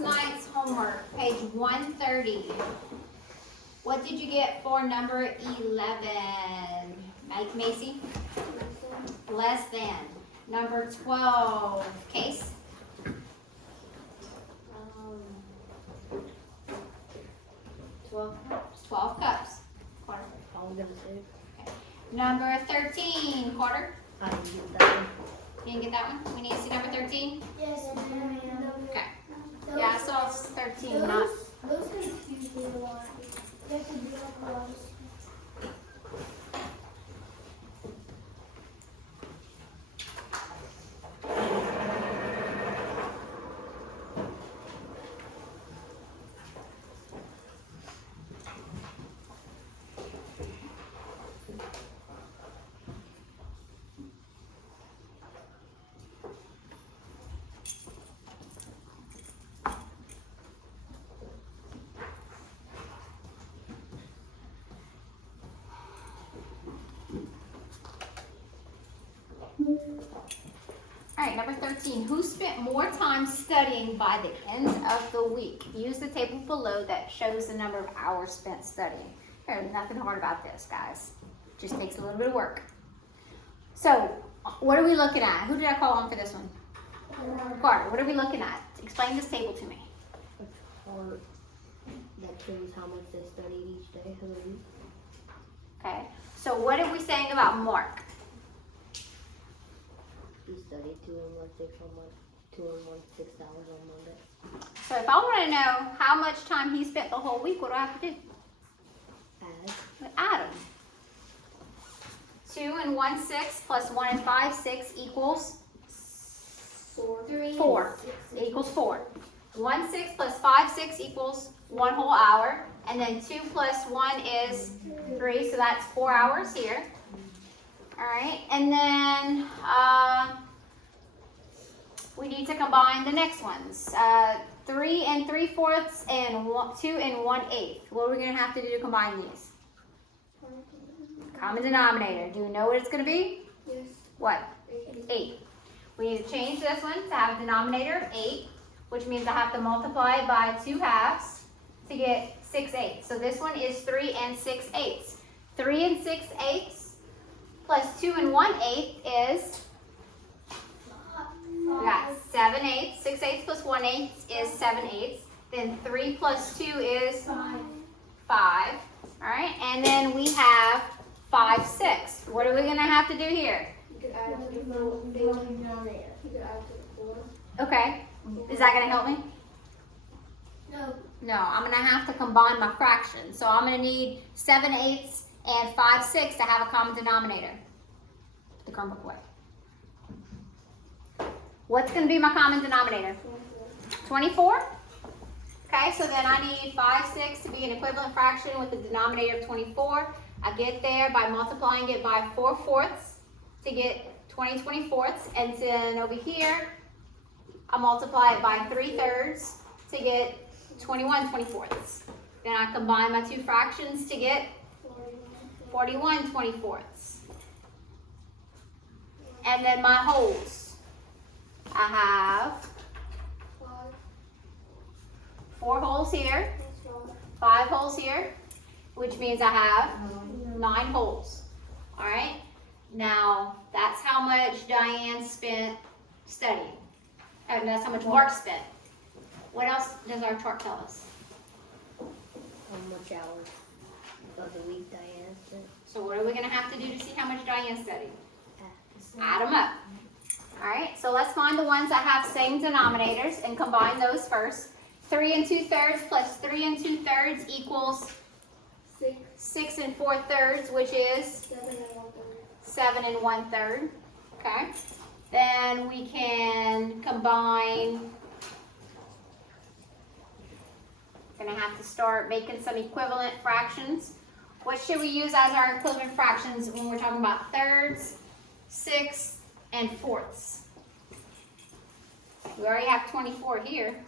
last night's homework, page 130. What did you get for number 11? Mike Macy? Less than. Number 12, Case? 12 cups. 12 cups. Quarter. I was gonna say. Okay. Number 13, quarter. I didn't get that one. You didn't get that one? We need to see number 13? Yes, ma'am. Okay. Yeah, I saw 13, not. Those confuse me a lot. You have to do like those. All right, number 13. Who spent more time studying by the end of the week? Use the table below that shows the number of hours spent studying. There's nothing hard about this, guys. Just takes a little bit of work. So, what are we looking at? Who did I call on for this one? Carter. What are we looking at? Explain this table to me. A chart that shows how much they studied each day for the week. Okay. So, what are we saying about Mark? He studied 2 and 1 6 on Monday. 2 and 1 6 hours on Monday. So, if I want to know how much time he spent the whole week, what do I have to do? Add them. 2 and 1 6 plus 1 and 5 6 equals 4. It equals 4. 1 6 plus 5 6 equals 1 whole hour, and then 2 plus 1 is 3, so that's 4 hours here. All right, and then we need to combine the next ones. 3 and 3/4 and 2 and 1/8. What are we gonna have to do to combine these? Common denominator. Do you know what it's gonna be? Yes. What? 8. We need to change this one to have a denominator of 8, which means I have to multiply it by 2 halves to get 6/8. So this one is 3 and 6/8. 3 and 6/8 plus 2 and 1/8 is, we got 7/8. 6/8 plus 1/8 is 7/8. Then 3 plus 2 is 5. All right, and then we have 5 6. What are we gonna have to do here? You could add it to the 4. You could add it to the 4. Okay, is that gonna help me? No. No, I'm gonna have to combine my fractions. So I'm gonna need 7/8 and 5 6 to have a common denominator. Put the Chromebook away. What's gonna be my common denominator? 24. Okay, so then I need 5 6 to be an equivalent fraction with a denominator of 24. I get there by multiplying it by 4/4 to get 20 24ths, and then over here I multiply it by 3/3 to get 21 24ths. Then I combine my two fractions to get 41 24ths. And then my wholes. I have 4 holes here, 5 holes here, which means I have 9 holes. All right. Now that's how much Diane spent studying. And that's how much Mark spent. What else does our chart tell us? How much hours of the week Diane spent? So what are we going to have to do to see how much Diane studied? Add. Add them up. All right, so let's find the ones that have same denominators and combine those first. 3 and 2/3 plus 3 and 2/3 equals 6 and 4/3, which is 7 and 1/3. Okay. Then we can combine. Gonna have to start making some equivalent fractions. What should we use as our equivalent fractions when we're talking about thirds, sixths, and fourths? We already have 24 here.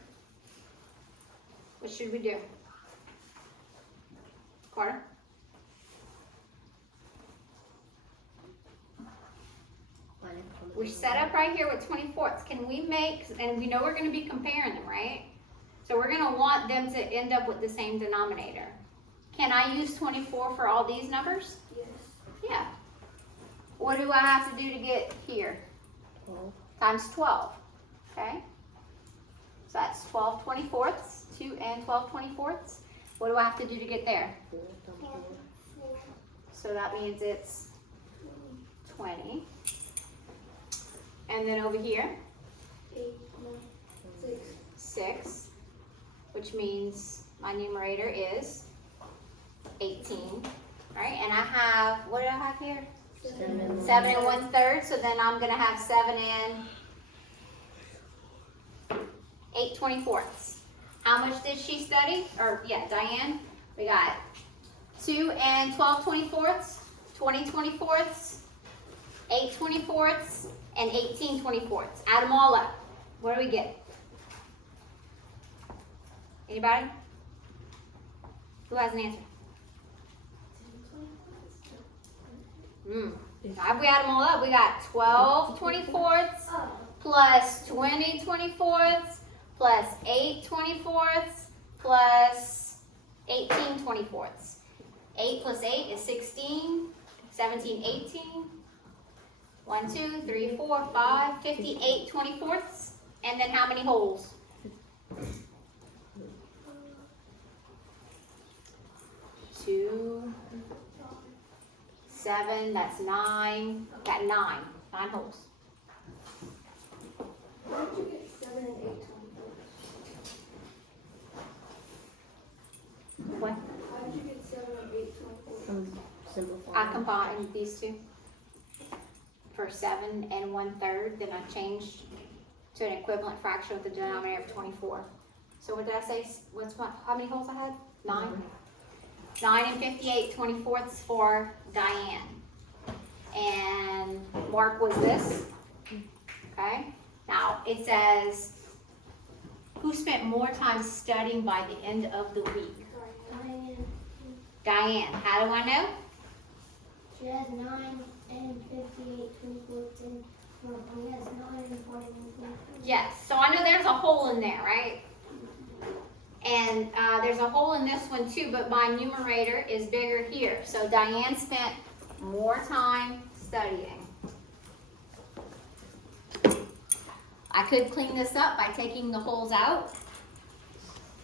What should we do? Carter? We're set up right here with 24ths. Can we make, and we know we're going to be comparing them, right? So we're gonna want them to end up with the same denominator. Can I use 24 for all these numbers? Yes. Yeah. What do I have to do to get here? 12. Times 12, okay? So that's 12 24ths, 2 and 12 24ths. What do I have to do to get there? 4 times 4. 4, So that means it's 20. And then over here, 8, 9, 6. 6, which means my numerator is 18, right? And I have, what do I have here? 7. 7 and 1/3, so then I'm gonna have 7 and 8 24ths. How much did she study? Or, yeah, Diane? We got 2 and 12 24ths, 20 24ths, 8 24ths, and 18 24ths. Add them all up. What do we get? Anybody? Who has an answer? If we add them all up, we got 12 24ths Oh. plus 20 24ths plus 8 24ths plus 18 24ths. 8 plus 8 is 16, 17, 18. 1, 2, 3, 4, 5, 58 24ths. And then how many holes? 2, 7, that's 9. Got 9 holes. Why did you get 7 and 8 24? What? Why did you get 7 and 8 24? I'm simplifying. I combined these two for 7 and 1/3. Then I changed to an equivalent fraction with the denominator of 24. So what did I say? How many holes I had? 9. 9 and 58 24ths for Diane. And Mark was this. Okay. Now it says, who spent more time studying by the end of the week? Diane. Diane. How do I know? She has 9 and 58 24 and he has 9 and 41 24. Yes. So I know there's a hole in there, right? And there's a hole in this one too, but my numerator is bigger here. So Diane spent more time studying. I could clean this up by taking the holes out,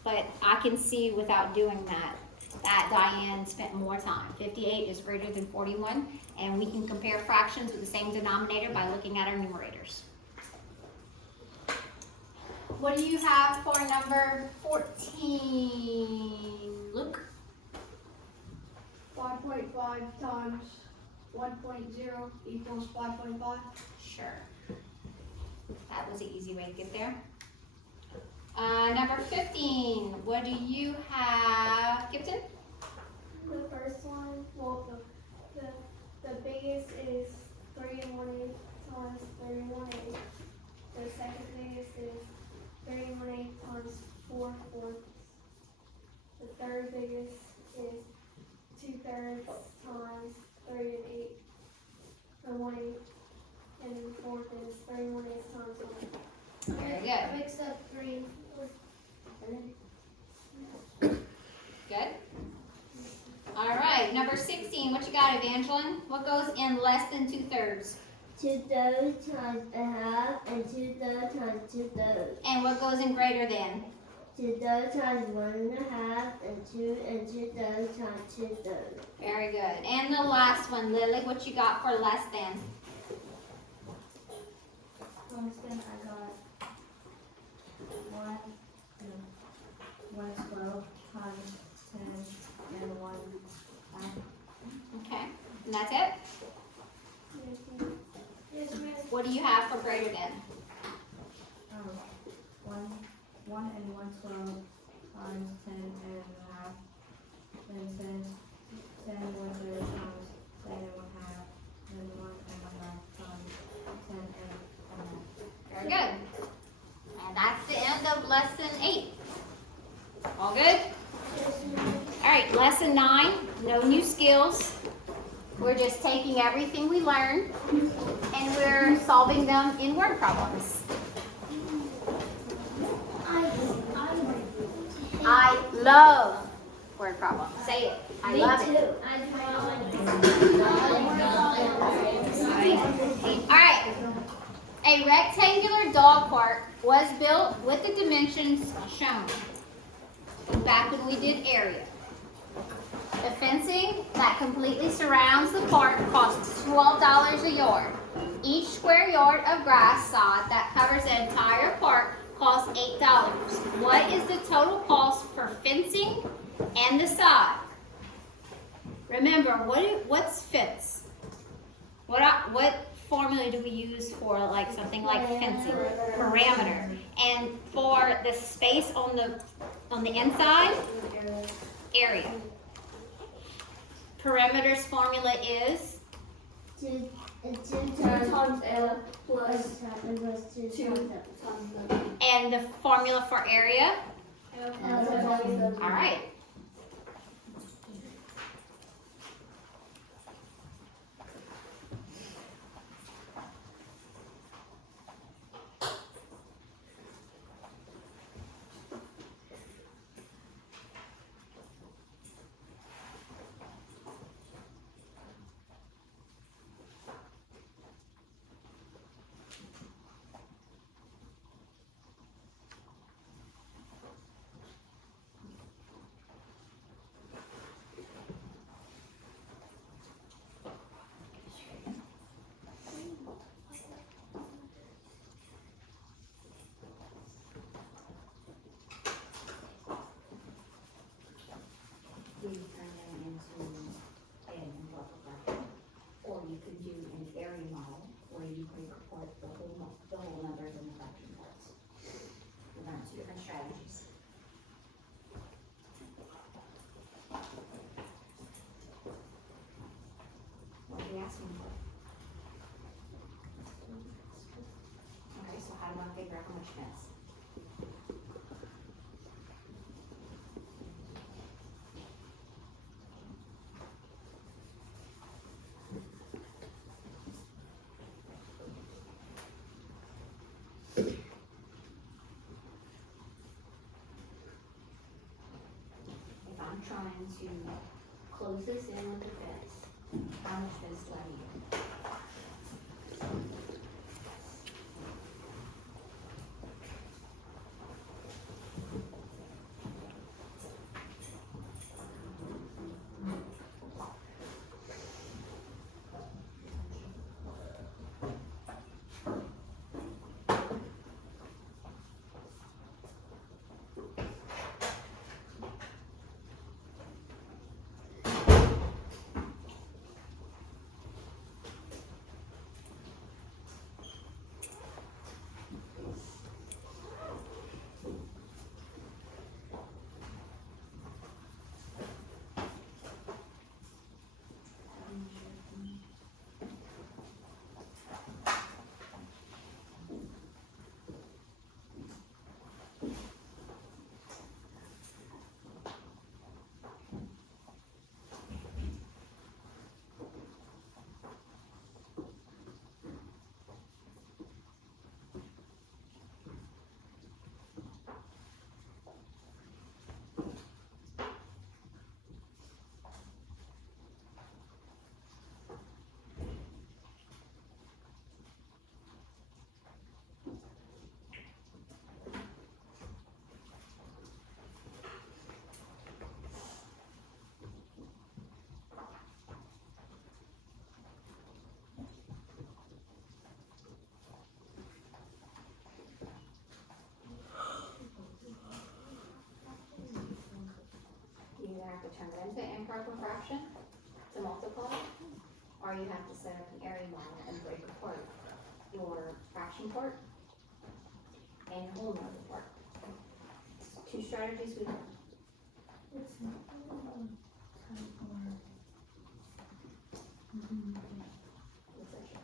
but I can see without doing that Diane spent more time. 58 is greater than 41, and we can compare fractions with the same denominator by looking at our numerators. What do you have for number 14, Luke? 5.5 times 1.0 equals 5.5. Sure. That was an easy way to get there. Number 15, what do you have, Gibson? The first one, well, the biggest is 3 and 1/8 times 3 and 1/8. The second biggest is 3 and 1/8 times 4 fourths. The third biggest is 2/3 times 3 and 8 and 1/8. And the fourth is 3 and 1/8 times 1. Very good. I mixed up 3 and 4. Good. All right, number 16, what you got, Evangeline? What goes in less than 2/3? 2/3 times a half and 2/3 times 2/3. And what goes in greater than? 2/3 times 1.5 and 2/3 times 2/3. Very good. And the last one, Lily, what you got for less than? Constant, I got 1 is 12 times 10 and 1 half. Okay, and that's it? Yes, ma'am. What do you have for greater than? 1 and 1/12 times 10 and a half. Then 10 and 1/3 times 10 and 1/2. Then 1 and 1/2 times 10 and 1/2. Very good. And that's the end of lesson 8. All good? All right, lesson 9, no new skills. We're just taking everything we learned and we're solving them in word problems. I love word problem. Say it. I love it. Alright. A rectangular dog park was built with the dimensions shown back when we did area. The fencing that completely surrounds the park costs $12 a yard. Each square yard of grass sod that covers the entire park costs $8. What is the total cost for fencing and the sod? Remember, what's fence? What formula do we use for like something like fencing? Parameter. And for the space on the inside? Area. Perimeter's formula is? 2 times L plus 2 times L. And the formula for area? L. All right. You can turn them into an multiplier, or you could do an area model where you can report the whole numbers and the fraction parts. We're learning two different strategies. What are you asking for? Okay, so how do I figure out how much fence? If I'm trying to close this in with the fence, how much fence do I need? You either have to turn it into an improper fraction to multiply, or you have to set up an area model and break apart your fraction part and your whole number part. Two strategies we learned. What section?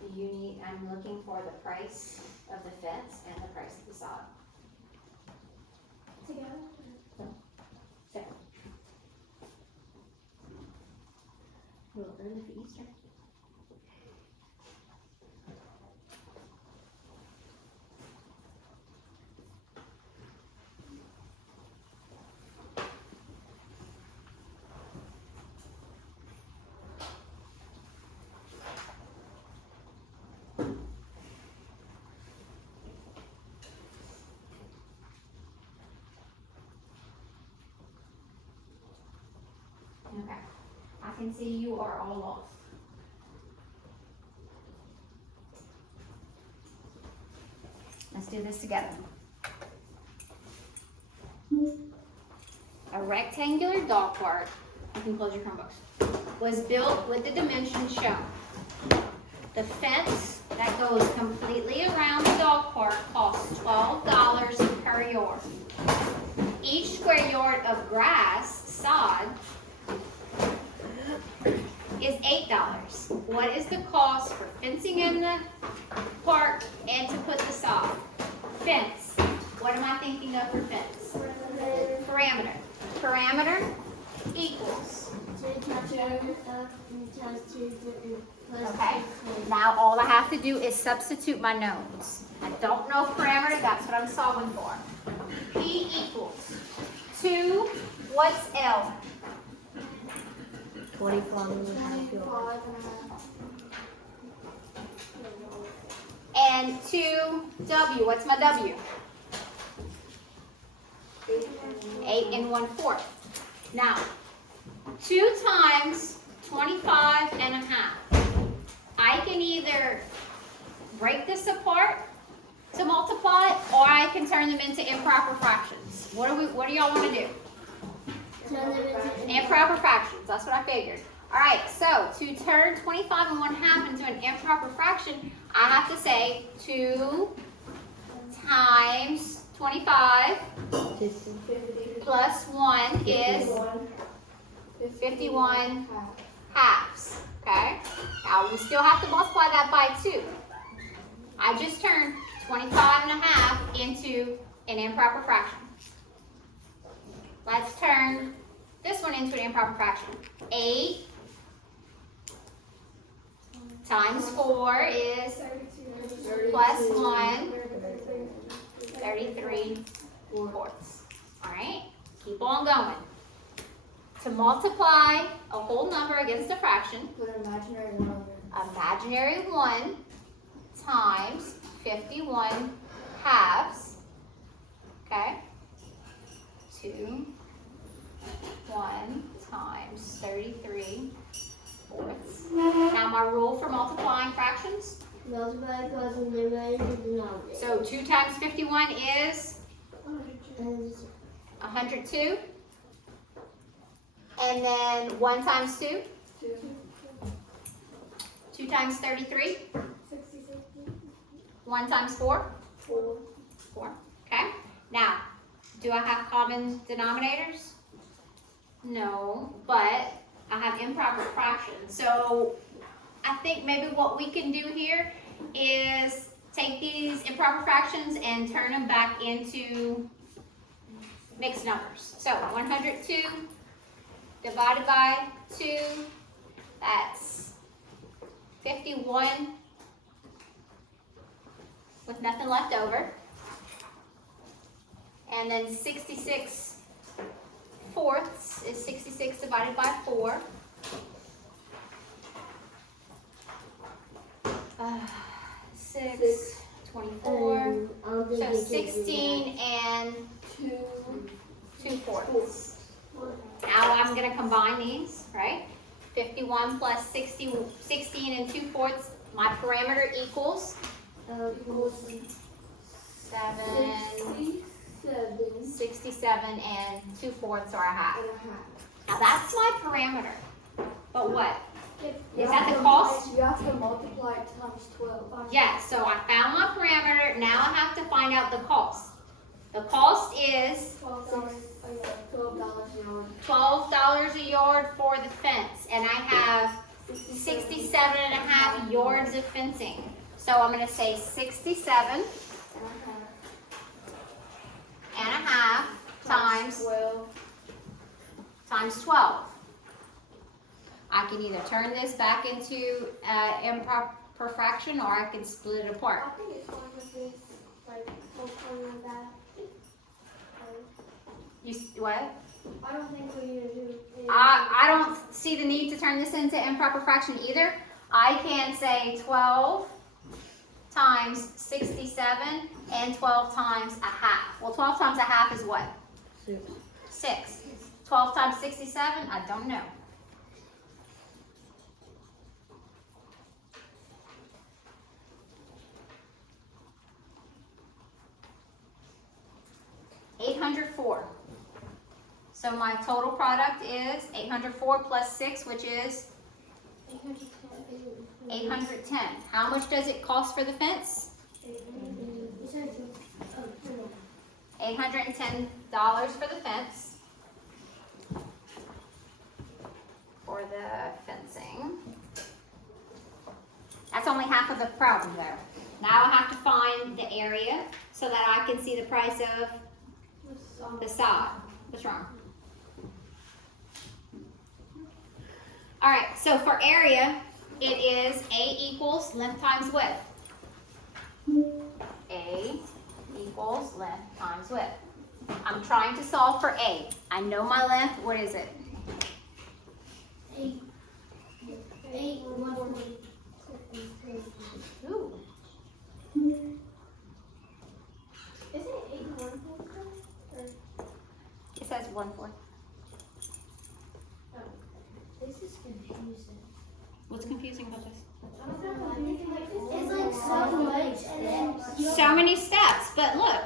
Do you need, I'm looking for the price of the fence and the price of the sod. Together? So. A little early for Easter. can see you are all lost. Let's do this together. A rectangular dog park, you can close your Chromebooks, was built with the dimensions shown. The fence that goes completely around the dog park costs $12 per yard. Each square yard of grass, sod, is $8. What is the cost for fencing in the park and to put the sod? Fence. What am I thinking of for fence? Parameter. Parameter equals. Okay. Now all I have to do is substitute my knowns. I don't know parameter, that's what I'm solving for. P equals 2, what's L? 25.5 yards. And 2W, what's my W? 8 1/4. Now, 2 times 25.5. I can either break this apart to multiply, or I can turn them into improper fractions. What do y'all want to do? Improper fractions, that's what I figured. All right, so to turn 25 1/2 into an improper fraction, I have to say 2 times 25 plus 1 is 51 halves, okay? Now we still have to multiply that by 2. I just turned 25.5 into an improper fraction. Let's turn this one into an improper fraction. 8 times 4 is plus 1, 33 fourths. All right, keep on going. To multiply a whole number against a fraction, Put an imaginary 1 over. imaginary 1 times 51 halves, okay? 2, 1 times 33 fourths. Now my rule for multiplying fractions, Multiply plus the numerator to the denominator. so 2 times 51 is And 102. And then 1 times 2, 2 times 33, 1 times 4, 4, okay? Now, do I have common denominators? No, but I have improper fractions. So I think maybe what we can do here is take these improper fractions and turn them back into mixed numbers. So 102 divided by 2, that's 51 with nothing left over. And then 66 fourths is 66 divided by 4. 6, 24. So 16 and 2 fourths. Now I'm going to combine these, right? 51 plus 16 and 2 fourths. My parameter equals 67 and 2 fourths or a half. Now that's my parameter. But what? Is that the cost? You have to multiply it times 12. Yes, so I found my parameter. Now I have to find out the cost. The cost is $12 $12 a yard for the fence. And I have 67.5 yards of fencing. So I'm going to say 67.5 times 12. I can either turn this back into improper fraction, or I can split it apart. I think it's fine with this, like, multiplying like that. What? I don't think we need to do it. I don't see the need to turn this into improper fraction either. I can say 12 times 67 and 12 times a half. Well, 12 times a half is what? 6. 12 times 67? I don't know. 804. So my total product is 804 plus 6, which is 810. How much does it cost for the fence? $810 for the fence. For the fencing. That's only half of the problem though. Now I have to find the area so that I can see the price of the sod. What's wrong? All right, so for area, it is A equals length times width. A equals length times width. I'm trying to solve for A. I know my length. What is it? 8, 140. Ooh. Isn't it 81? It says 1/4. This is confusing. What's confusing about this? It's like so much and then So many steps, but look,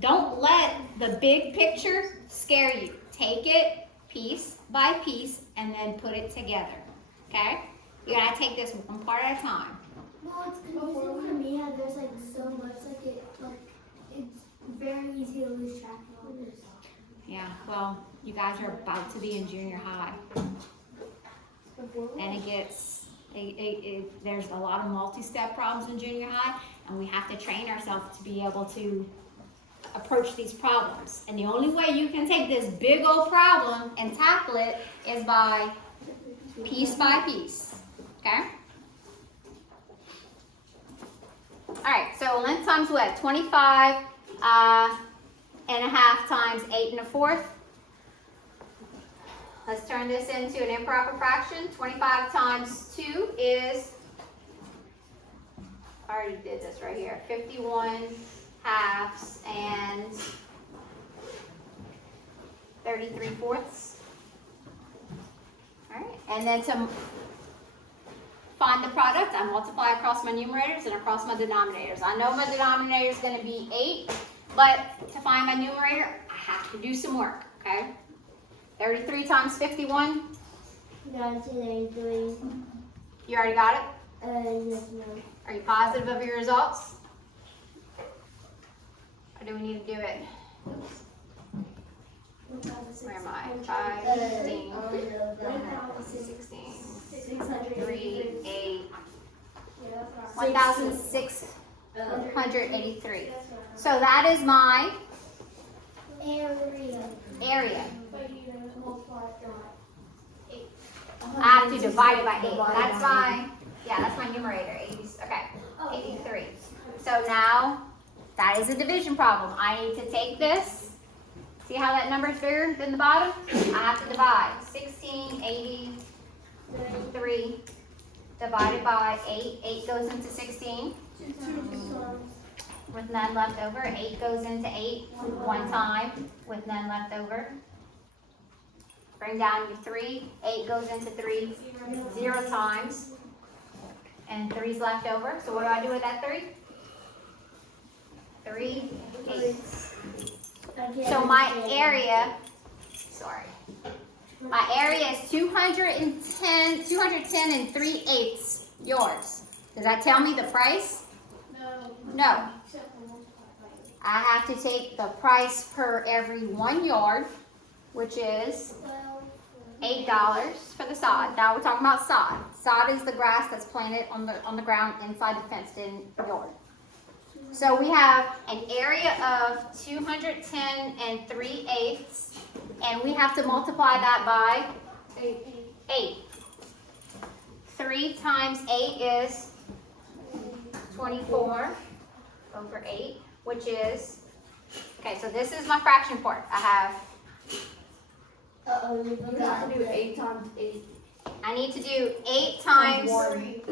don't let the big picture scare you. Take it piece by piece and then put it together, okay? You gotta take this one part at a time. well, it's confusing for me how there's like so much it's very easy to lose track of all this. Yeah, well, you guys are about to be in junior high. And it gets, there's a lot of multi-step problems in junior high, and we have to train ourselves to be able to approach these problems. And the only way you can take this big old problem and tackle it is by piece, okay? All right, so length times width, 25 and a half times 8 1/4. Let's turn this into an improper fraction. 25 times 2 is, I already did this right here, 51 halves and 33 fourths. All right, and then to find the product, I multiply across my numerators and across my denominators. I know my denominator is going to be 8, but to find my numerator, I have to do some work, okay? 33 times 51, Got it, 33. you already got it? Yes, no. Are you positive of your results? Or do we need to do it? Where am I? 5, 16, 16, 3, 8, 1,683. So that is my area. But you multiply it by 8. I have to divide it by 8. That's my, that's my numerator, 80, okay, 83. So now, that is a division problem. I need to take this. See how that number is bigger than the bottom? I have to divide 1683 divided by 8. 8 goes into 16 with none left over. 8 goes into 8 one time with none left over. Bring down your 3. 8 goes into 3 0 times. And 3's left over. So what do I do with that 3? 3 8. So my area, my area is 210 and 3/8 yours. Does that tell me the price? No. Except for multiply by 8. I have to take the price per every 1 yard, which is $8 for the sod. Now we're talking about sod. Sod is the grass that's planted on the ground inside the fenced-in yard. So we have an area of 210 and 3/8, and we have to multiply that by 8. 3 times 8 is 24 over 8, which is, okay, so this is my fraction part. I have, You have to do 8 times 8 I need to do 8 times, times 1. You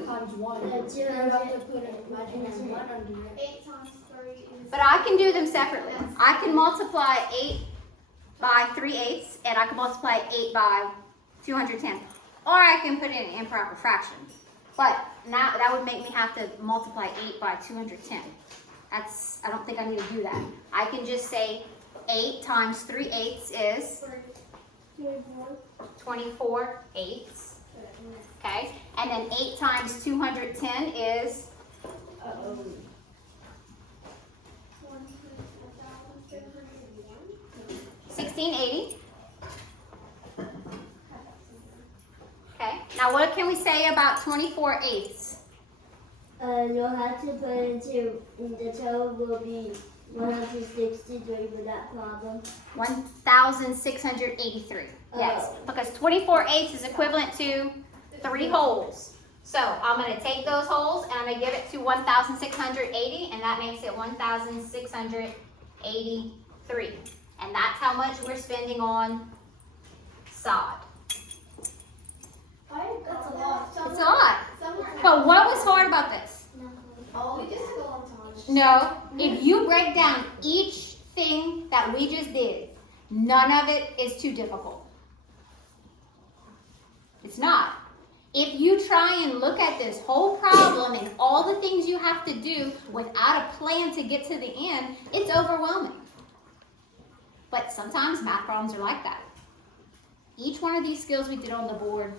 have to put an imaginary 1 under it. 8 times 3 is. but I can do them separately. I can multiply 8 by 3/8, and I can multiply 8 by 210. Or I can put it in improper fraction. But now that would make me have to multiply 8 by 210. I don't think I need to do that. I can just say 8 times 3/8 is 24/8. Okay, and then 8 times 210 is 1680. Okay, now what can we say about 24/8? You'll have to put into, the total will be 163 for that problem. 1,683. Yes, because 24/8 is equivalent to 3 holes. So I'm going to take those holes and I'm going to give it to 1,680, and that makes it 1,683. And that's how much we're spending on sod. That's a lot. It's a lot. But what was hard about this? Oh, we just go on time. No, if you break down each thing that we just did, none of it is too difficult. It's not. If you try and look at this whole problem and all the things you have to do without a plan to get to the end, it's overwhelming. But sometimes math problems are like that. Each one of these skills we did on the board,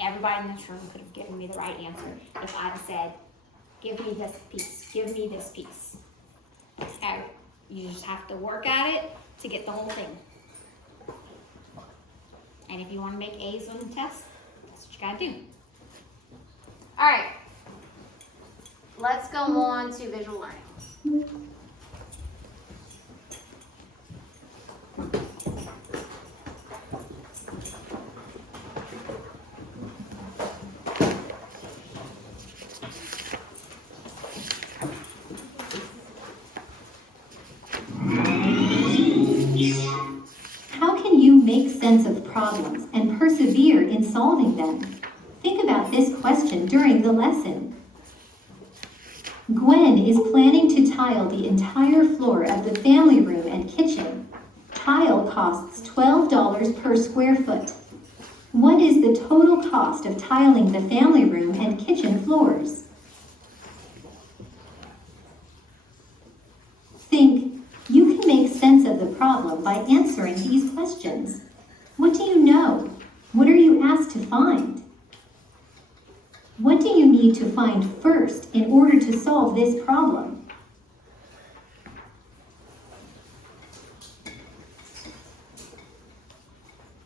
everybody in this room could have given me the right answer if I'd said, give me this piece, give me this piece. Okay, you just have to work at it to get the whole thing. And if you want to make A's on the test, that's what you gotta do. All right, let's go on to visual learning. How can you make sense of problems and persevere in solving them? Think about this question during the lesson. Gwen is planning to tile the entire floor of the family room and kitchen. Tile costs $12 per square foot. What is the total cost of tiling the family room and kitchen floors? Think, you can make sense of the problem by answering these questions. What do you know? What are you asked to find? What do you need to find first in order to solve this problem?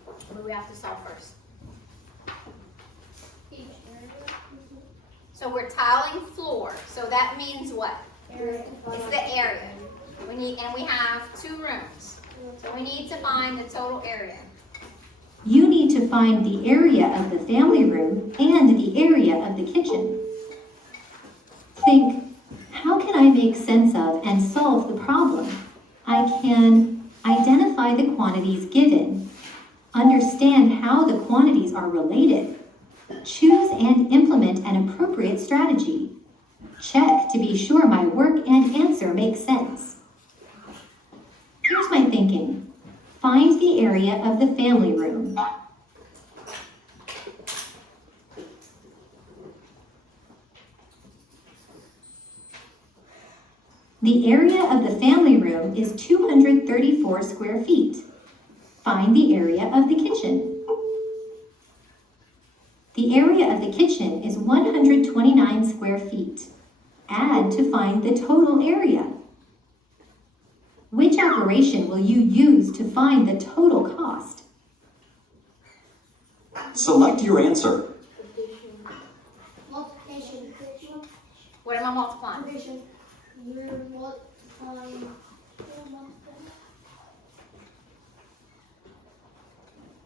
What do we have to solve first? So we're tiling floor. So that means what? It's the area. We have 2 rooms. So we need to find the total area. You need to find the area of the family room and the area of the kitchen. Think, how can I make sense of and solve the problem? I can identify the quantities given, understand how the quantities are related, choose and implement an appropriate strategy, check to be sure my work and answer make sense. Here's my thinking. Find the area of the family room. The area of the family room is 234 square feet. Find the area of the kitchen. The area of the kitchen is 129 square feet. Add to find the total area. Which operation will you use to find the total cost? Select your answer. Multiplication. What am I multiplying? Division. You're multiplying.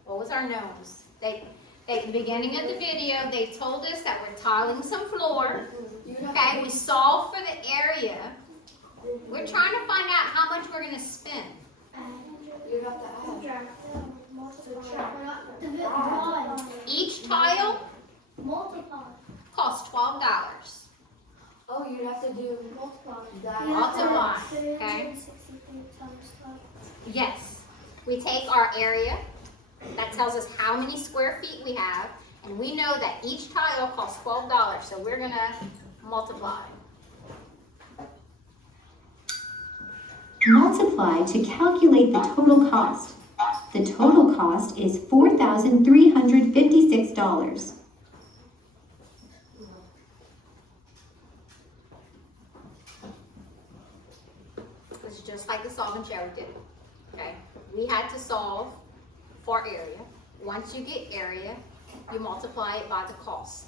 What was our knowns? At the beginning of the video, they told us that we're tiling some floor. Okay, we solved for the area. We're trying to find out how much we're going to spend. You have to add. Divide. Each tile Multiply. costs $12. Oh, you have to do multiply that. Multiply, okay? 363 times 12. Yes. We take our area. That tells us how many square feet we have. And we know that each tile costs $12. So we're going to multiply. Multiply to calculate the total cost. The total cost is $4,356. It's just like the solve and share we did, okay? We had to solve for area. Once you get area, you multiply it by the cost.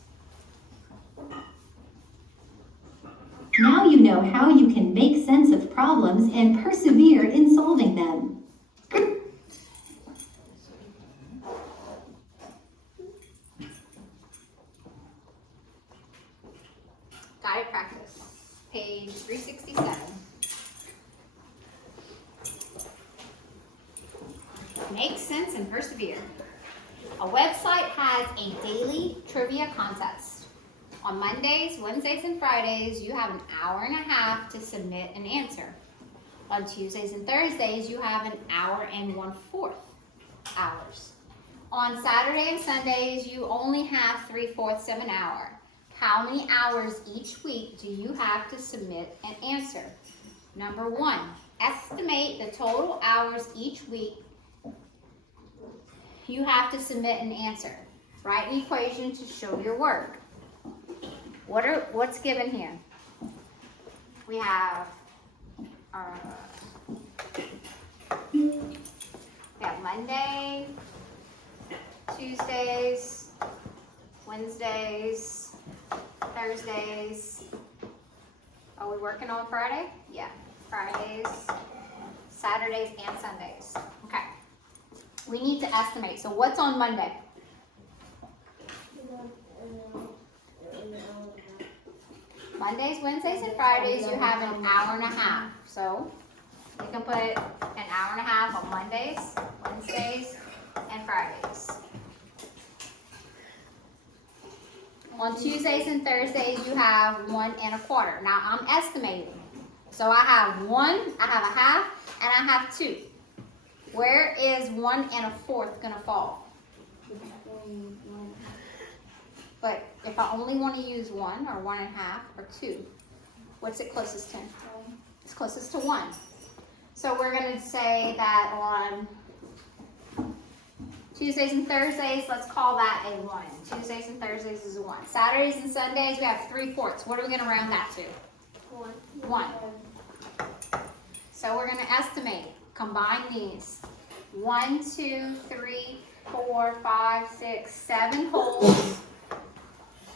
Now you know how you can make sense of problems and persevere in solving them. Guided practice, page 367. Make sense and persevere. A website has a daily trivia contest. On Mondays, Wednesdays, and Fridays, you have an hour and a half to submit an answer. On Tuesdays and Thursdays, you have an hour and 1/4 hours. On Saturday and Sundays, you only have 3/4 of an hour. How many hours each week do you have to submit an answer? Number 1, estimate the total hours each week you have to submit an answer. Write an equation to show your work. What's given here? We have Monday, Tuesdays, Wednesdays, Thursdays. Are we working on Friday? Yeah, Fridays, Saturdays, and Sundays. Okay. We need to estimate. So what's on Monday? Mondays, Wednesdays, and Fridays, you have an hour and a half. So you can put an hour and a half on Mondays, Wednesdays, and Fridays. On Tuesdays and Thursdays, you have 1 1/4. Now I'm estimating. So I have 1, I have a half, and I have 2. Where is 1 1/4 gonna fall? But if I only want to use 1 or 1 1/2 or 2, what's it closest to? It's closest to 1. So we're gonna say that on Tuesdays and Thursdays, let's call that a 1. Tuesdays and Thursdays is a 1. Saturdays and Sundays, we have 3/4. What are we gonna round that to? 1. So we're gonna estimate, combine these. 1, 2, 3, 4, 5, 6, 7 wholes.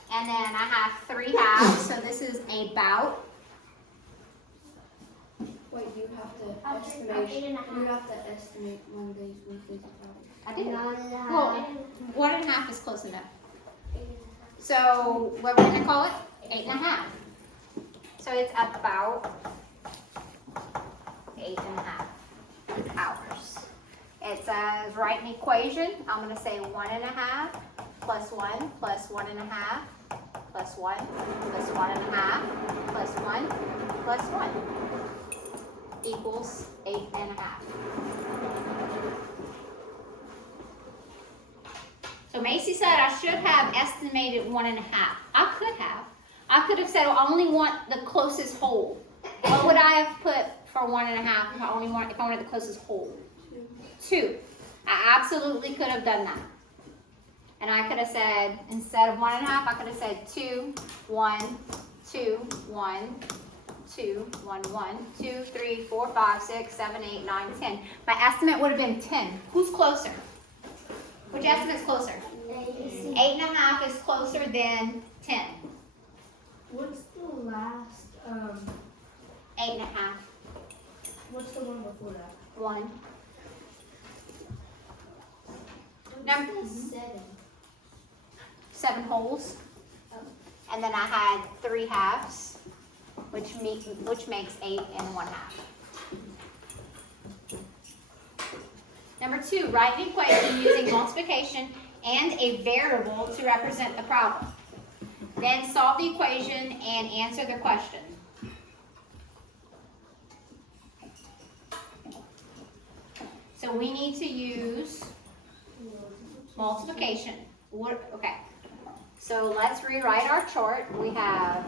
And then I have 3 halves, so this is about. Wait, you have to estimate Mondays, Wednesdays, and Fridays. I didn't. Well, 1 1/2 is close enough. So what we're gonna call it? 8 1/2. So it's about 8 1/2 hours. It says write an equation. I'm gonna say 1 1/2 plus 1 plus 1 1/2 plus 1 plus 1 1/2 plus 1 plus 1 equals 8 1/2. So Macy said I should have estimated 1 1/2. I could have said, well, I only want the closest whole. What would I have put for 1 1/2 if I wanted the closest whole? 2. I absolutely could have done that. And I could have said, instead of 1 1/2, I could have said 2, 1, 2, 1, 2, 1, 1, 2, 3, 4, 5, 6, 7, 8, 9, 10. My estimate would have been 10. Who's closer? Which estimate's closer? 8 1/2 is closer than 10. What's the last, 8 1/2. what's the one before that? 1. Number 7 wholes. And then I had 3 halves, which makes 8 1/2. Number 2, write an equation using multiplication and a variable to represent the problem. Then solve the equation and answer the question. So we need to use multiplication. Okay. So let's rewrite our chart. We have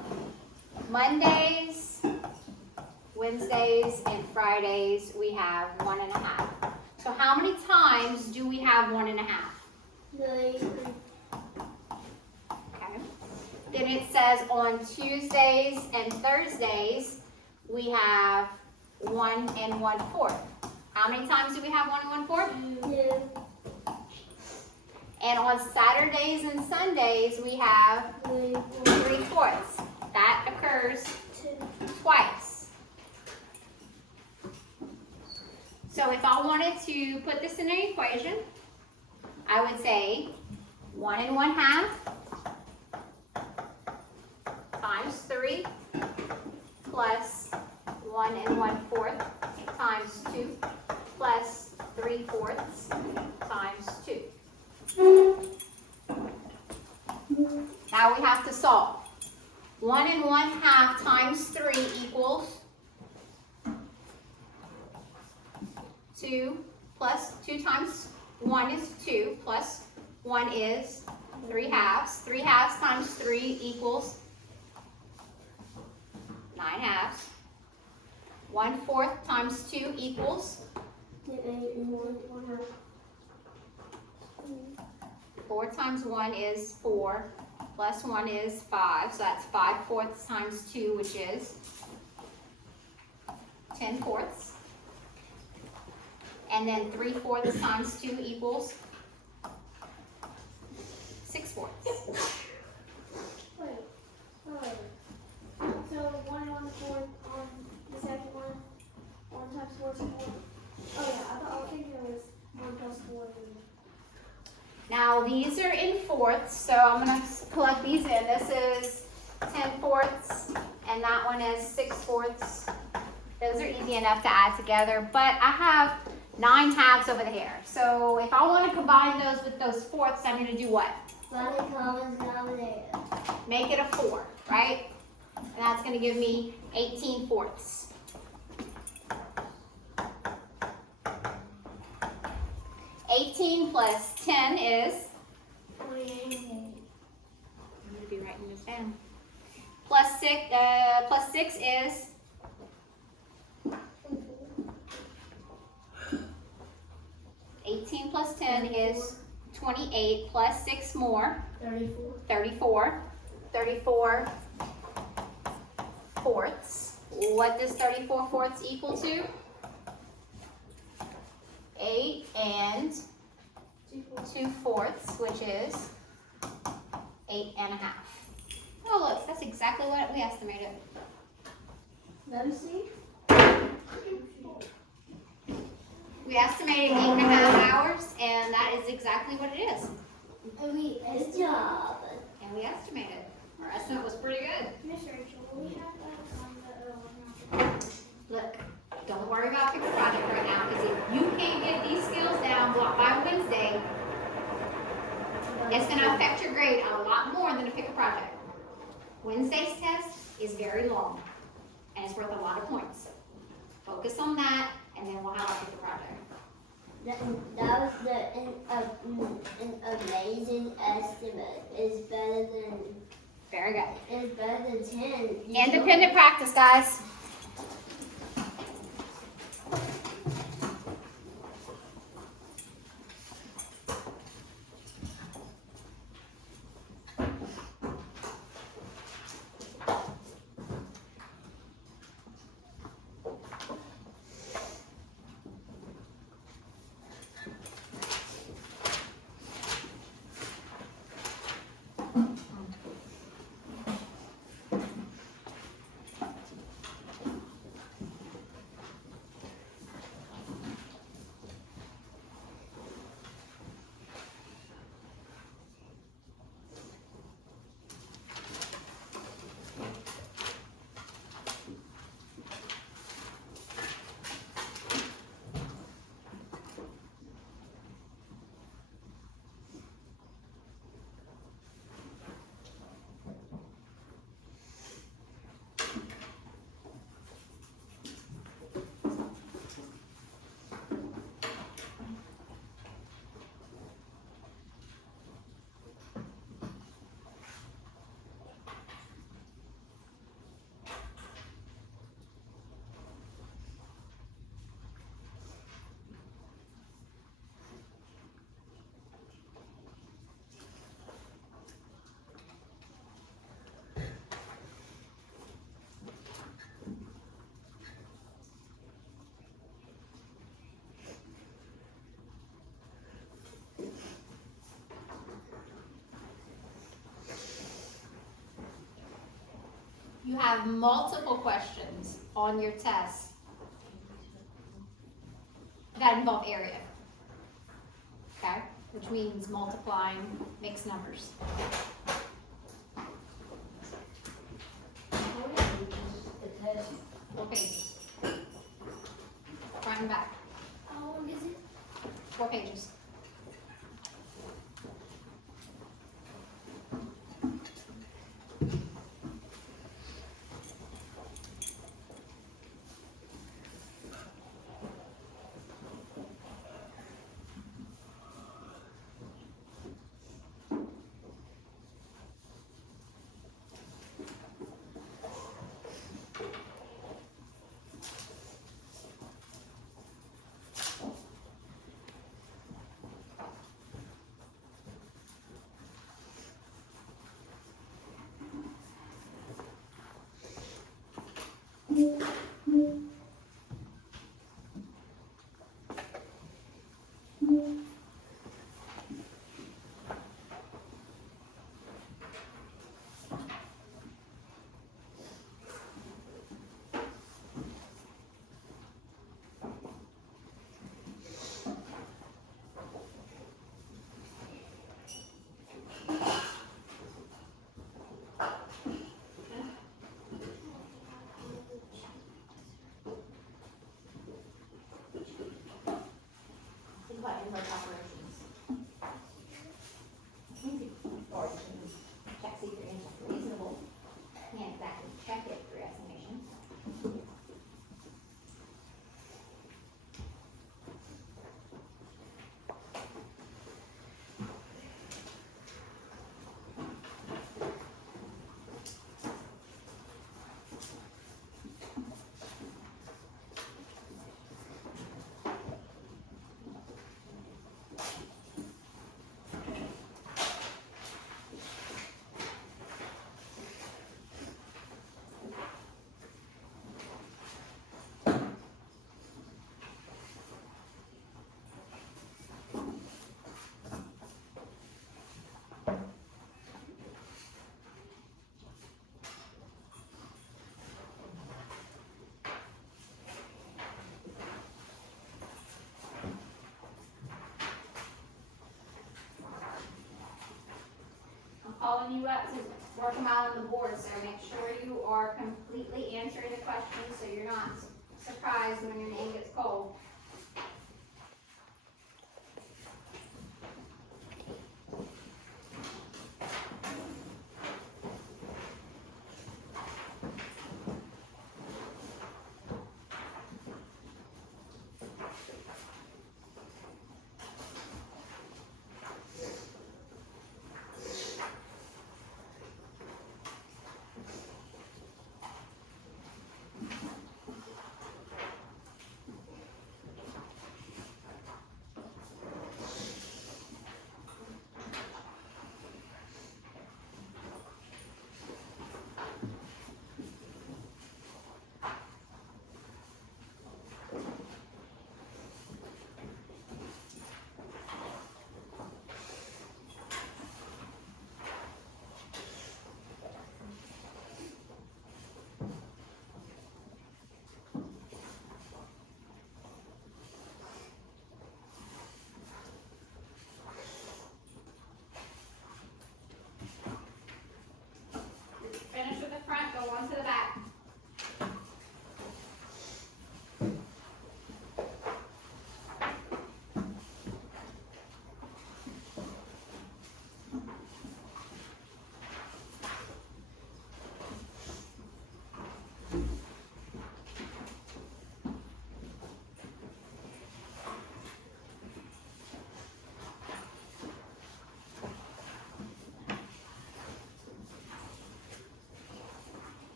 Mondays, Wednesdays and Fridays, we have 1.5. So how many times do we have 1.5? 3. Okay. Then it says on Tuesdays and Thursdays, we have 1 1/4. How many times do we have 1 1/4? 2. And on Saturdays and Sundays, we have 3. 3/4. That occurs twice. So if I wanted to put this in an equation, I would say 1 1/2 times 3 plus 1 1/4 times 2 plus 3/4 times 2. Now we have to solve. 1 1/2 times 3 equals 2 plus 2 times 1 is 2 plus 1 is 3/2. 3/2 times 3 equals 9/2. 1/4 times 2 equals 4 times 1 is 4, plus 1 is 5, so that's 5/4 times 2, which is 10/4. And then 3/4 times 2 equals 6/4. Wait. So 1 1/4 on the second one. 1 times 4 is 4. Oh yeah, I was thinking it was 1 plus 4. Now these are in fourths, so I'm going to plug these in. This is 10/4, and that one is 6/4. Those are easy enough to add together, but I have 9/2 over here. So if I want to combine those with those fourths, I'm going to do what? Find the common denominator. Make it a 4, right? And that's going to give me 18/4. 18 plus 10 is, 28. I'm going to be writing this down. Plus 6 is 18 plus 10 is 28 plus 6 more, 34. 34 fourths. What does 34 fourths equal to? 8 and 2/4, which is 8.5. Oh look, that's exactly what we estimated. Let me see. We estimated 8.5 hours, and that is exactly what it is. Good job. And we estimated. Our estimate was pretty good. Miss Rachel, will we have that Look, don't worry about pick a project right now, because if you can't get these skills down by Wednesday, it's going to affect your grade a lot more than a pick a project. Wednesday's test is very long, and it's worth a lot of points. Focus on that, and then we'll have our pick a project. That was an amazing estimate. It's better than Very good. 10. Independent practice, guys. You have multiple questions on your test that involve area. Okay? Which means multiplying mixed numbers. Four pages. Front and back. How long is it? 4 pages. Think about inverse operations. Or you can check, see if your answer is reasonable. Can't exactly check it through estimation. I'm calling you up to work them out on the board, so make sure you are completely answering the questions so you're not surprised when your name gets called.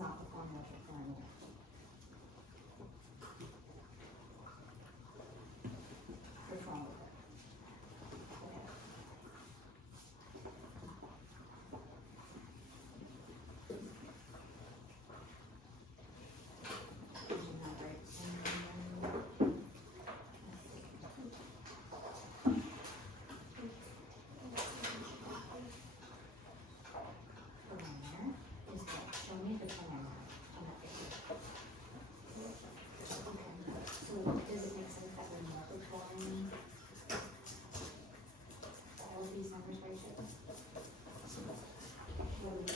not the formula for filling it. What's wrong with it? Okay. Show me the plan on that picture. Okay, so does it make sense that we're multiplying all of these numbers by each other? What do we do?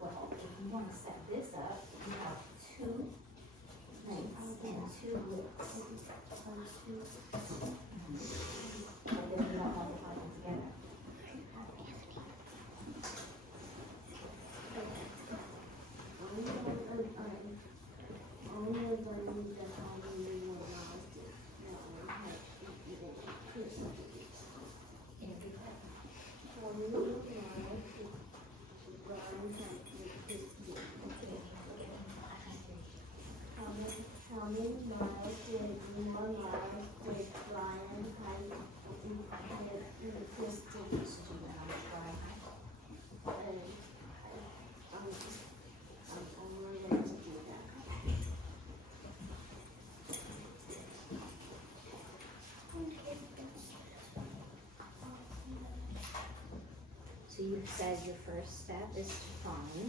Well, if you wanna set this up, you have 2 lengths and 2 widths. But then you don't multiply them together. Only one is the family will last. No, have even Only one is how many miles did more miles did Brian have in the distance? I'm willing to do that. So you said your first step is to find.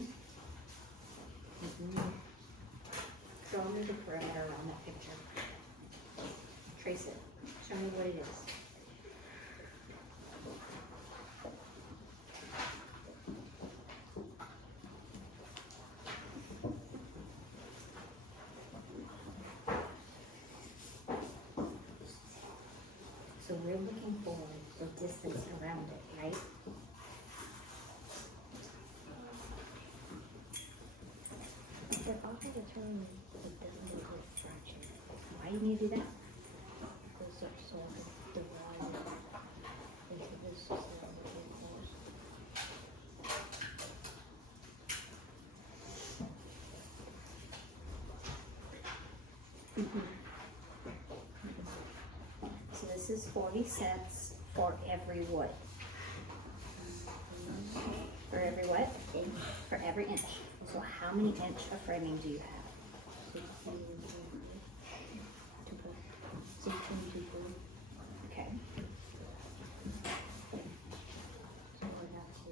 Draw me the perimeter around that picture. Trace it. Show me what it is. So we're looking for the distance around it, right? But I'll have to determine the decimal fraction. Why do you need to do that? So I can divide it into this so that we can close. So this is 40 cents for every what? For every what? For every inch. So how many inch of framing do you have? 16, Okay. so we have to.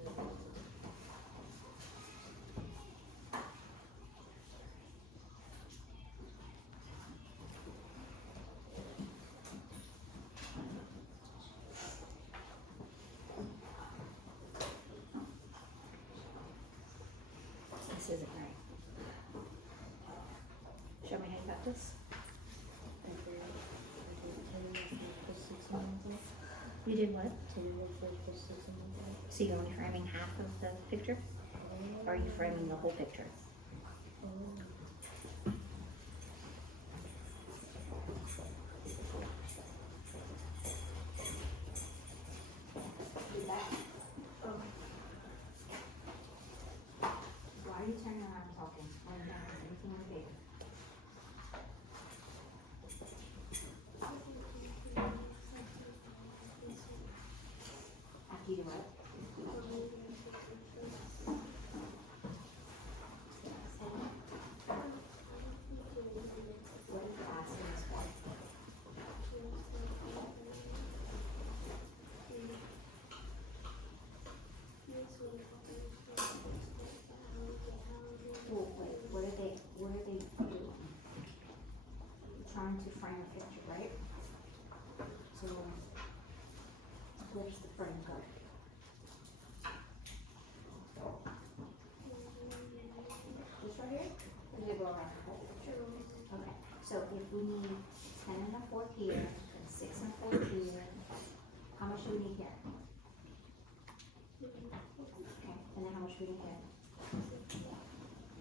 This isn't right. Show me how you got this. You did what? So you're only framing half of the picture? Or are you framing the whole picture? Do that. Why are you turning around and talking? Why are you not doing anything on the paper? After you do what? What is the asking us for? Well, wait, what are they doing? Trying to frame a picture, right? So, where's the frame go? This right here? Or does it go around the whole picture? Okay, so if we need 10 1/4 here, and 6 1/4 here, how much do we need here? Okay, and then how much do we need here?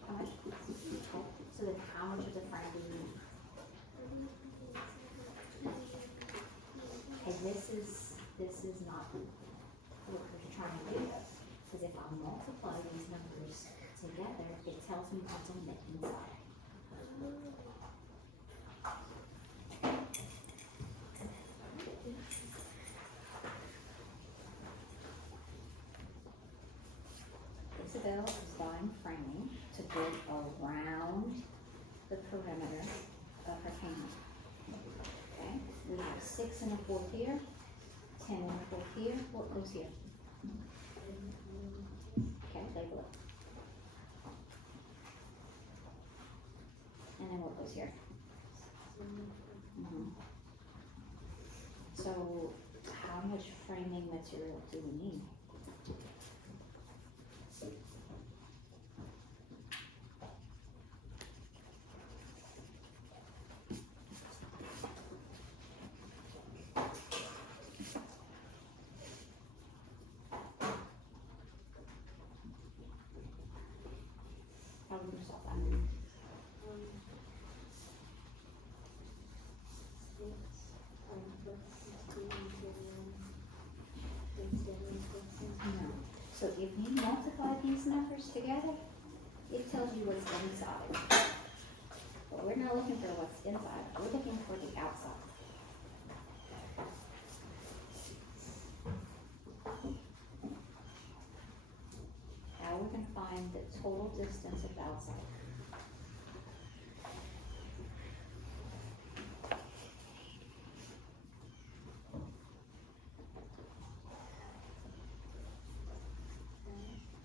How much? Okay, so then how much of the frame do we need? And this is this is not what we're trying to do. Because if I multiply these numbers together, it tells me what's on the inside. Isabel is buying framing to build around the perimeter of her painting. Okay, we have 6 1/4 here, 10 1/4 here, what goes here? Okay, label it. And then what goes here? Mhm. So, how much framing material do we need? Problem solve that. No. So if you multiply these numbers together, it tells you what's inside. But we're not looking for what's inside, we're looking for the outside. How we're gonna find the total distance of the outside.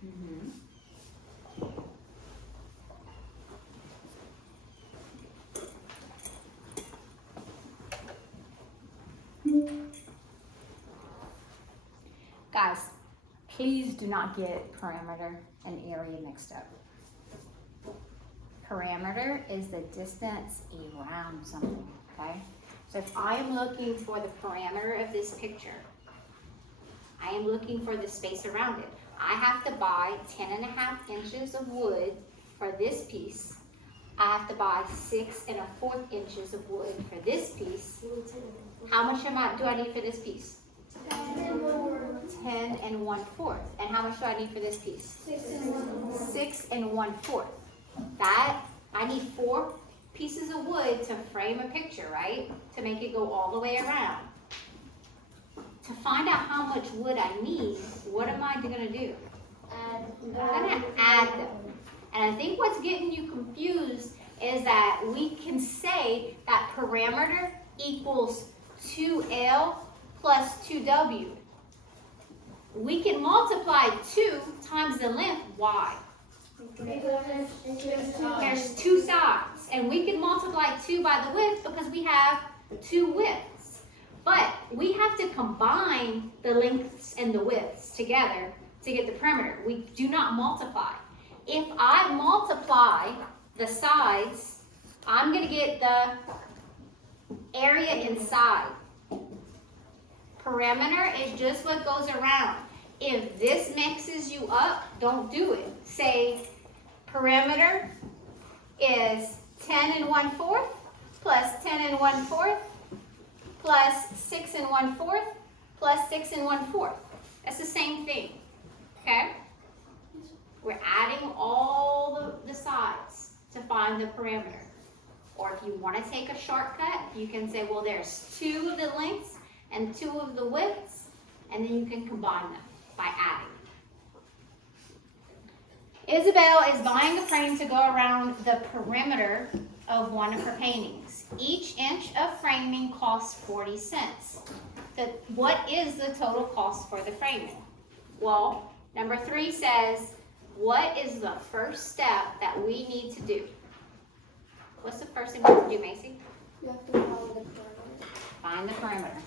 Mm-hmm. Guys, please do not get perimeter and area mixed up. Perimeter is the distance around something, okay? So if I am looking for the parameter of this picture, I am looking for the space around it. I have to buy 10 1/2 inches of wood for this piece. I have to buy 6 1/4 inches of wood for this piece. How much amount do I need for this piece? 10 1/4. And how much do I need for this piece? 6 1/4. That, I need 4 pieces of wood to frame a picture, right? To make it go all the way around. To find out how much wood I need, what am I gonna do? I'm gonna add them. And I think what's getting you confused is that we can say that parameter equals 2L plus 2W. We can multiply 2 times the length. Why? There's 2 sides. And we can multiply 2 by the width because we have 2 widths. But we have to combine the lengths and the widths together to get the perimeter. We do not multiply. If I multiply the sides, I'm going to get the area inside. Perimeter is just what goes around. If this mixes you up, don't do it. Say perimeter is 10 1/4 plus 10 1/4 plus 6 1/4 plus 6 1/4. That's the same thing, okay? We're adding all the sides to find the perimeter. Or if you want to take a shortcut, you can say, well, there's 2 of the lengths and 2 of the widths, and then you can combine them by adding. Isabel is buying a frame to go around the perimeter of one of her paintings. Each inch of framing costs 40 cents. What is the total cost for the framing? Well, number 3 says, what is the first step that we need to do? What's the first thing we have to do, Macy? You have to follow the perimeter. Find the perimeter.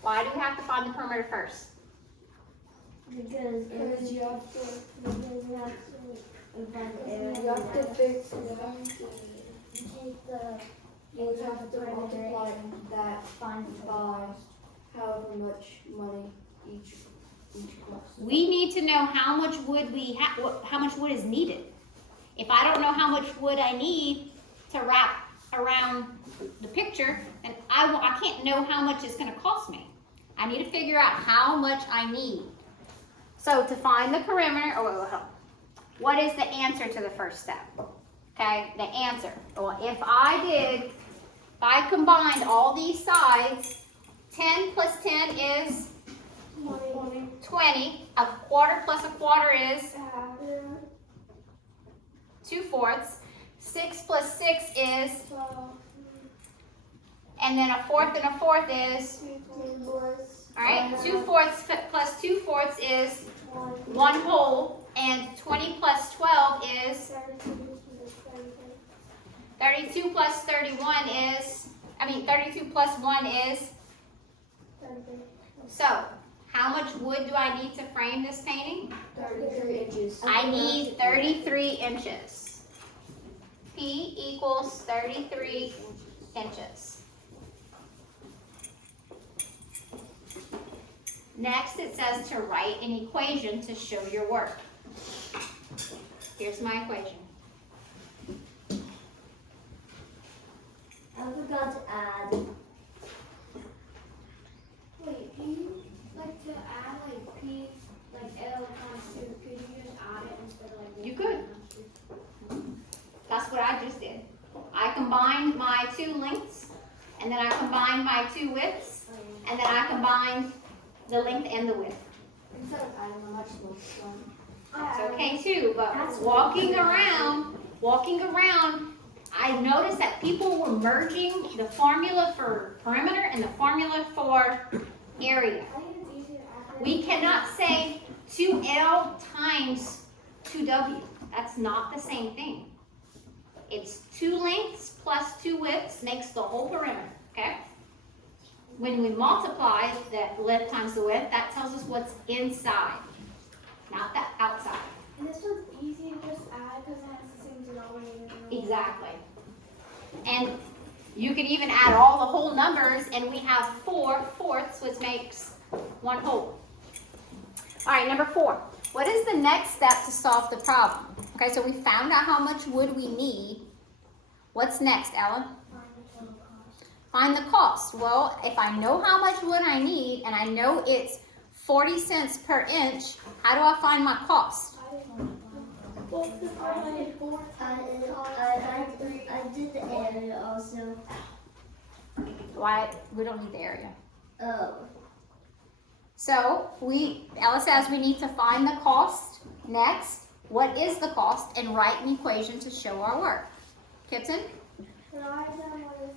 Why do we have to find the perimeter first? Because you have to find the area. You have to fix it. Take the You have to multiply that by however much money each costs. We need to know how much wood how much wood is needed. If I don't know how much wood I need to wrap around the picture, then I can't know how much it's gonna cost me. I need to figure out how much I need. So to find the perimeter, what is the answer to the first step? Okay, the answer. Well, if I combined all these sides, 10 plus 10 is 20. A quarter plus a quarter is 2/4. 6 plus 6 is, and then a fourth and a fourth is, all right, 2/4 plus 2/4 is 1 whole, and 20 plus 12 is 32 plus 31 is, 32 plus 1 is, so how much wood do I need to frame this painting? 33 inches. I need 33 inches. P equals 33 inches. Next, it says to write an equation to show your work. Here's my equation. I forgot to add. Wait, do you like to add like P, like L times 2? Could you just add it instead of like? You could. That's what I just did. I combined my 2 lengths, and then I combined my 2 widths, and then I combined the length and the width. Instead of adding a much less one. It's okay too, but walking around, I noticed that people were merging the formula for perimeter and the formula for area. I think it's easier to add. We cannot say 2L times 2W. That's not the same thing. It's 2 lengths plus 2 widths makes the whole perimeter, okay? When we multiply the length times the width, that tells us what's inside, not the outside. And this one's easy to just add because it has the same denominator. Exactly. And you could even add all the whole numbers, and we have 4/4, which makes 1 whole. All right, number 4. What is the next step to solve the problem? Okay, so we found out how much wood we need. What's next, Ellen? Find the cost. Well, if I know how much wood I need, and I know it's 40 cents per inch, how do I find my cost? Well, because I did 4 times I did the area also. Why? We don't need the area. Oh. So Ella says we need to find the cost. Next, what is the cost? And write an equation to show our work. Kipton? What I done was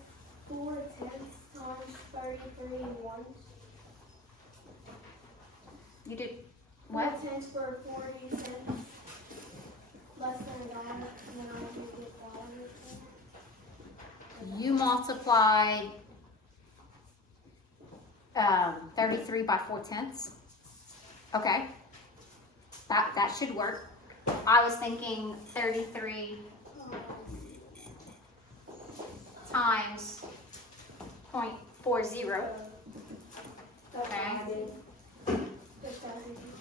4/10 times 33 ones. You did what? 4/10 for 40 cents. Less than $1, and then I will get $1. You multiplied 33 by 4/10. Okay. That should work. I was thinking 33 times 0.40. That's Okay. what I did. Just as easy.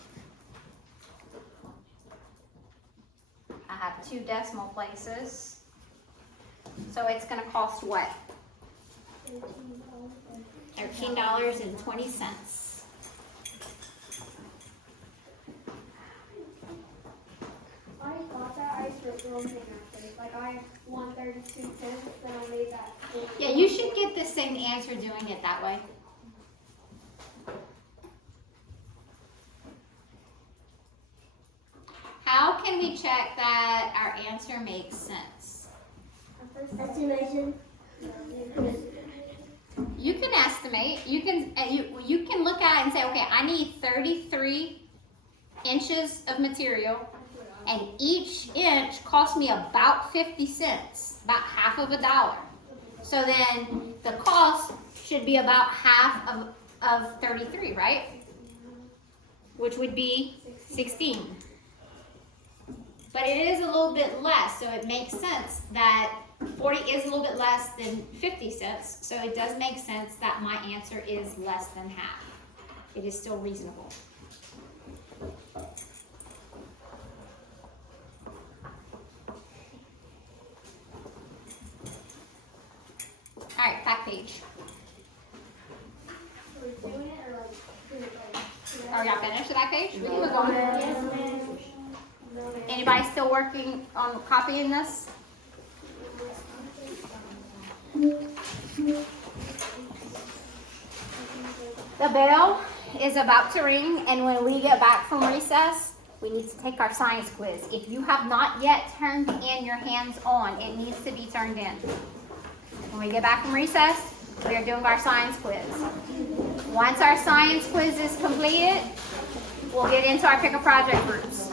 I have 2 decimal places. So it's going to cost what? $13.20. I thought that I switched the wrong thing after. Like I won 32 cents, then I made that. Yeah, you should get the same answer doing it that way. How can we check that our answer makes sense? Estimation. You can estimate. You can look at it and say, okay, I need 33 inches of material, and each inch cost me about 50 cents, about half of $1. So then the cost should be about half of 33, right? Which would be 16. But it is a little bit less, so it makes sense that 40 is a little bit less than 50 cents, so it does make sense that my answer is less than half. It is still reasonable. page? We're doing it or like, do it like. Are y'all finished the back page? We can move on. Yes, ma'am. No, ma'am. Anybody still working on copying this? The bell is about to ring, and when we get back from recess, we need to take our science quiz. If you have not yet turned in your hands on, it needs to be turned in. When we get back from recess, we are doing our science quiz. Once our science quiz is completed, we'll get into our pick a project groups.